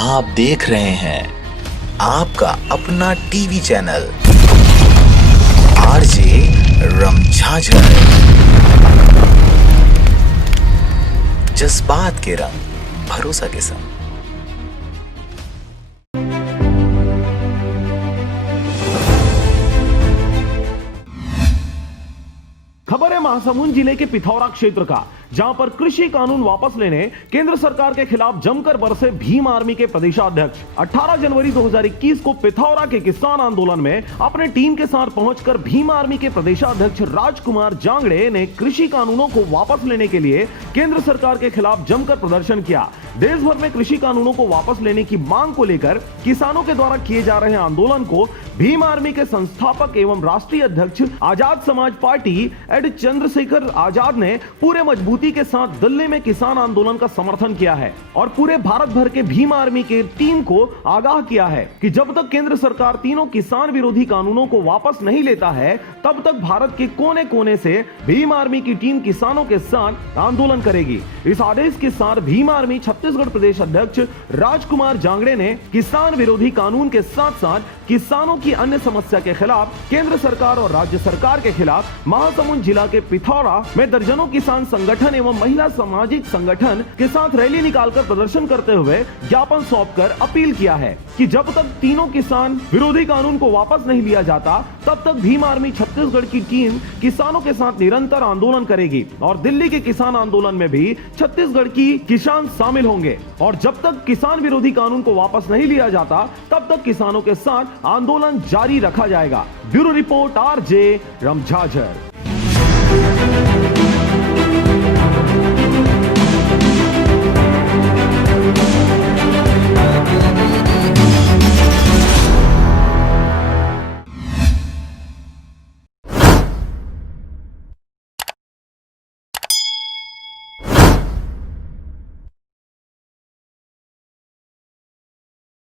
आप देख रहे हैं आपका अपना टीवी चैनल आरजे रमझाझर। जज्बात के रंग, भरोसा के संग। खबर है महासमुंद जिले के पिथौरा क्षेत्र का, जहां पर कृषि कानून वापस लेने केंद्र सरकार के खिलाफ जमकर बरसे भीम आर्मी के प्रदेशाध्यक्ष 18 जनवरी 2021 को पिथौरा के किसान आंदोलन में अपने टीम के साथ पहुंचकर भीम आर्मी के प्रदेशाध्यक्ष राजकुमार जांगड़े ने कृषि कानूनों को वापस लेने के लिए केंद्र सरकार के खिलाफ जमकर प्रदर्शन किया। देश भर में कृषि कानूनों को वापस लेने की मांग को लेकर किसानों के द्वारा किए जा रहे आंदोलन को भीम आर्मी के संस्थापक एवं राष्ट्रीय अध्यक्ष आजाद समाज पार्टी एड चंद्रशेखर आजाद ने पूरे मजबूती के साथ दिल्ली में किसान आंदोलन का समर्थन किया है और पूरे भारत भर के भीम आर्मी के टीम को आगाह किया है कि जब तक केंद्र सरकार तीनों किसान विरोधी कानूनों को वापस नहीं लेता है, तब तक भारत के कोने कोने से भीम आर्मी की टीम किसानों के साथ आंदोलन करेगी। इस आदेश के साथ भीम आर्मी छत्तीसगढ़ प्रदेश अध्यक्ष राजकुमार जांगड़े ने किसान विरोधी कानून के साथ साथ किसानों की अन्य समस्या के खिलाफ केंद्र सरकार और राज्य सरकार के खिलाफ महासमुंद जिला के पिथौरा में दर्जनों किसान संगठन एवं महिला सामाजिक संगठन के साथ रैली निकालकर प्रदर्शन करते हुए ज्ञापन सौंपकर अपील किया है कि जब तक तीनों किसान विरोधी कानून को वापस नहीं लिया जाता, तब तक भीम आर्मी छत्तीसगढ़ की टीम किसानों के साथ निरंतर आंदोलन करेगी और दिल्ली के किसान आंदोलन में भी छत्तीसगढ़ की किसान शामिल होंगे। और जब तक किसान विरोधी कानून को वापस नहीं लिया जाता, तब तक किसानों के साथ आंदोलन जारी रखा जाएगा। Bureau report RJ रमझाझर।